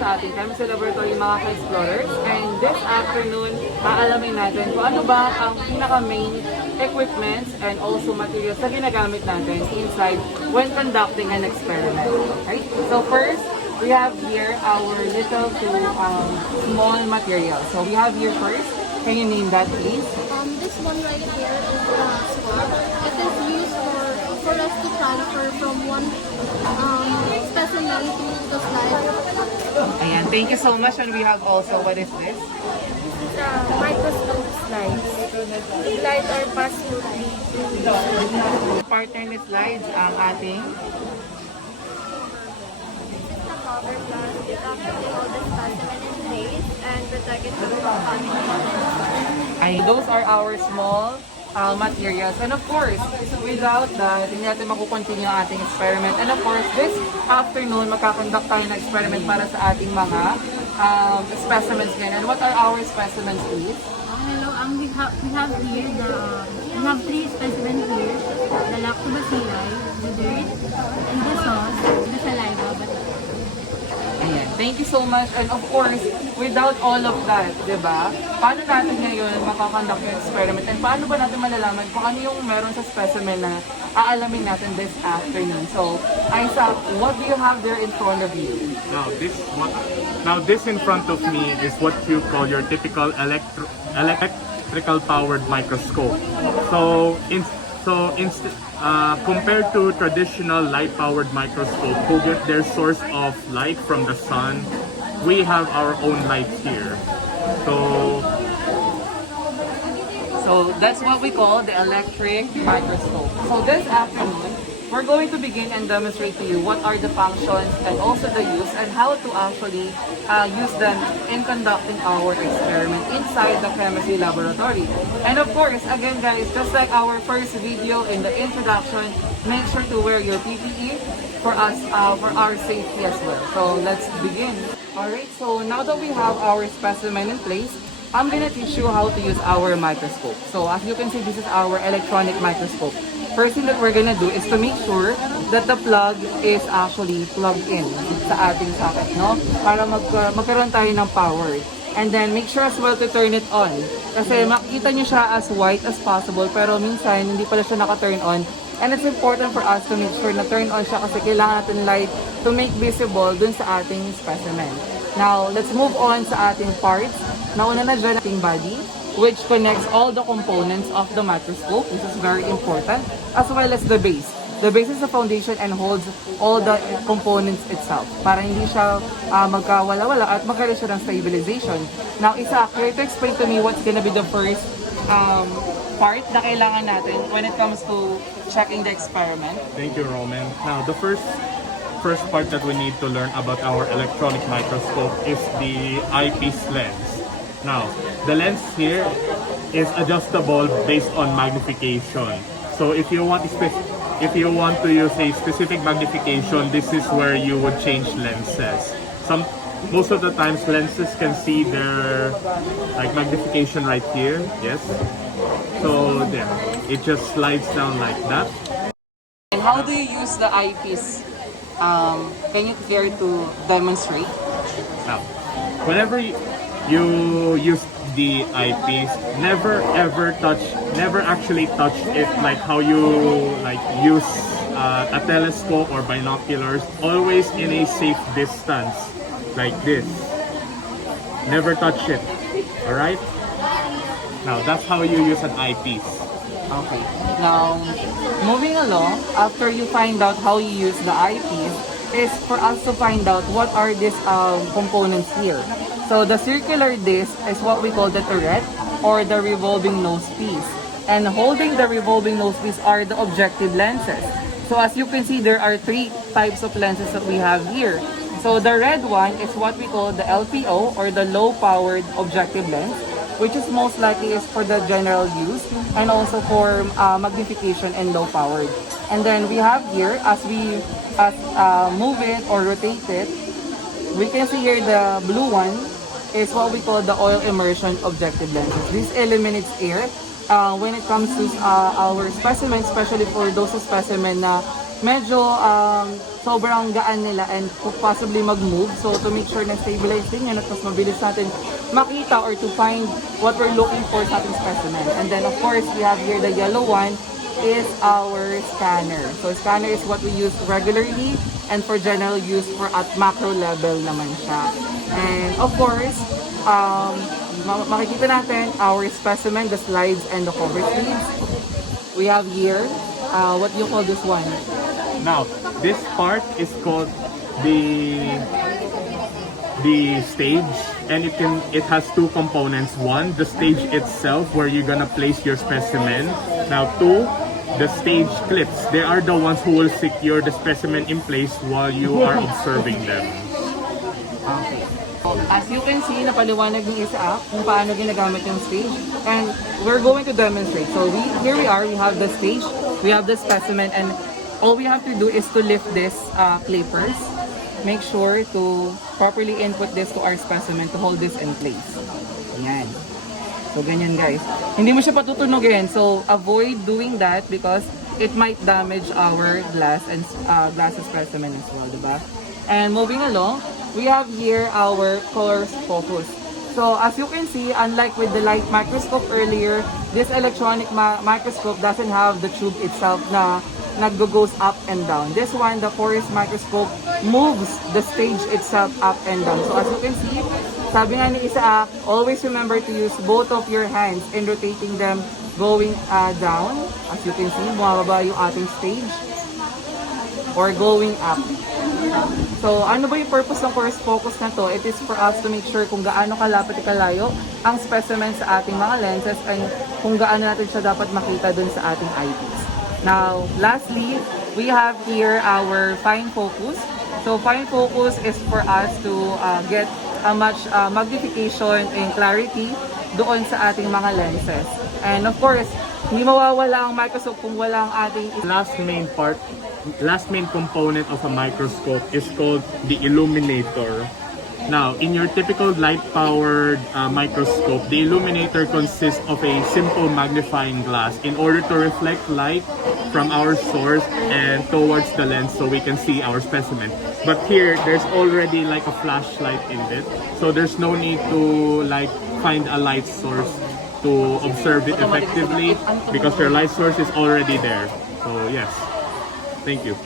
sa ating chemistry laboratory mga ka-explorers. And this afternoon, aalamin natin kung ano ba ang pinaka-main equipments and also materials na ginagamit natin inside when conducting an experiment. Okay? So first, we have here our little to small materials. So we have here first, can you name that please? This one right here is swab. It is used for us to transfer from one specimen to the slide. Ayan, thank you so much. And we have also, what is this? This is a microscope slides. Slides are passed smoothly to Partner ni slides ang ating cover glass. It actually holds the specimen in place and protect it from contamination. ay those are our small materials. And of course, without that, hindi natin makukontinue ang ating experiment. And of course, this afternoon, magkakonduct tayo ng experiment para sa ating mga specimens ngayon. And what are our specimens, please? Hello, we have here we have 3 specimens here: the lactobacilli, the dirt, and the sauce, the saliva. Ayan. Thank you so much. And of course, without all of that, di ba? Paano natin ngayon makakonduct yung experiment? And paano ba natin malalaman kung ano yung meron sa specimen na aalamin natin this afternoon? So, Isaac, what do you have there in front of you? This in front of me is what you call your typical electrical powered microscope. Compared to traditional light-powered microscope who get their source of light from the sun, we have our own light here. So that's what we call the electric microscope. So this afternoon, we're going to begin and demonstrate to you what are the functions and also the use and how to actually use them in conducting our experiment inside the chemistry laboratory. And of course, again guys, just like our first video in the introduction, make sure to wear your PPE for us, for our safety as well. So let's begin. Alright, so now that we have our specimen in place, I'm gonna teach you how to use our microscope. So as you can see, this is our electronic microscope. First thing that we're gonna do is to make sure that the plug is actually plugged in sa ating socket, no? Para magkaroon tayo ng power. And then make sure as well to turn it on. Kasi makikita nyo siya as white as possible, pero minsan hindi pala siya naka-turn on. And it's important for us to make sure na turn on siya kasi kailangan natin light to make visible dun sa ating specimen. Now, let's move on sa ating parts. Nauna na dyan ating body, which connects all the components of the microscope. This is very important, as well as the base. The base is the foundation and holds all the components itself para hindi siya magkawala-wala at magkaroon siya ng stabilization. Now, Isaac, here to explain to me what's gonna be the first part na kailangan natin when it comes to checking the experiment. Thank you, Roman. Now, the first part that we need to learn about our electronic microscope is the eyepiece lens. Now, the lens here is adjustable based on magnification. So if you want to use a specific magnification, this is where you would change lenses. Most of the times lenses can see their magnification right here. Yes. So there, it just slides down like that. And how do you use the eyepiece? Can you care to demonstrate? Now, whenever you use the eyepiece, never actually touch it like how you use a telescope or binoculars. Always in a safe distance, like this. Never touch it. All right. Now that's how you use an eyepiece. Okay. Now, moving along, after you find out how you use the eyepiece, is for us to find out what are these components here. So the circular disc is what we call the turret or the revolving nose piece. And holding the revolving nose piece are the objective lenses. So as you can see, there are 3 types of lenses that we have here. So the red one is what we call the LPO or the low-powered objective lens, which is most likely is for the general use and also for magnification and low powered. And then we have here, as we move it or rotate it, we can see here the blue one is what we call the oil immersion objective lenses. This eliminates air when it comes to our specimen, especially for those specimen na medyo sobrang gaan nila and could possibly mag-move. So to make sure na stabilize din yun at mas mabilis natin makita or to find what we're looking for sa ating specimen. And then of course, we have here the yellow one is our scanner. So scanner is what we use regularly and for general use for at macro level naman siya. And of course, makikita natin our specimen, the slides and the cover sleeves. We have here, what do you call this one? Now, this part is called the stage, and it has two components. One, the stage itself where you're gonna place your specimen. Now, two, the stage clips. They are the ones who will secure the specimen in place while you are observing them. Okay. So, as you can see, napaliwanag ng isa kung paano ginagamit yung stage. And we're going to demonstrate. So here we are, we have the stage, we have the specimen, and all we have to do is to lift this clippers. Make sure to properly input this to our specimen to hold this in place. Ayan. So ganyan guys. Hindi mo siya patutunogin. So avoid doing that because it might damage our glass and glass specimen as well, diba? And moving along, we have here our colors focus. So as you can see, unlike with the light microscope earlier, this electronic microscope doesn't have the tube itself na goes up and down. This one, the Forest microscope, moves the stage itself up and down. So as you can see, sabi nga ni Isaac, always remember to use both of your hands in rotating them going down. As you can see, bumababa yung ating stage or going up. So, ano ba yung purpose ng course focus na to? It is for us to make sure kung gaano kalapit kalayo ang specimen sa ating mga lenses and kung gaano natin siya dapat makita dun sa ating eyepiece. Now, lastly, we have here our fine focus. So, fine focus is for us to get a much magnification and clarity doon sa ating mga lenses. And of course, hindi mawawala ang microscope kung wala ang ating Last main component of a microscope is called the illuminator. Now, in your typical light-powered microscope, the illuminator consists of a simple magnifying glass in order to reflect light from our source and towards the lens so we can see our specimen. But here, there's already like a flashlight in it, so there's no need to like find a light source to observe it effectively because your light source is already there. So yes, thank you.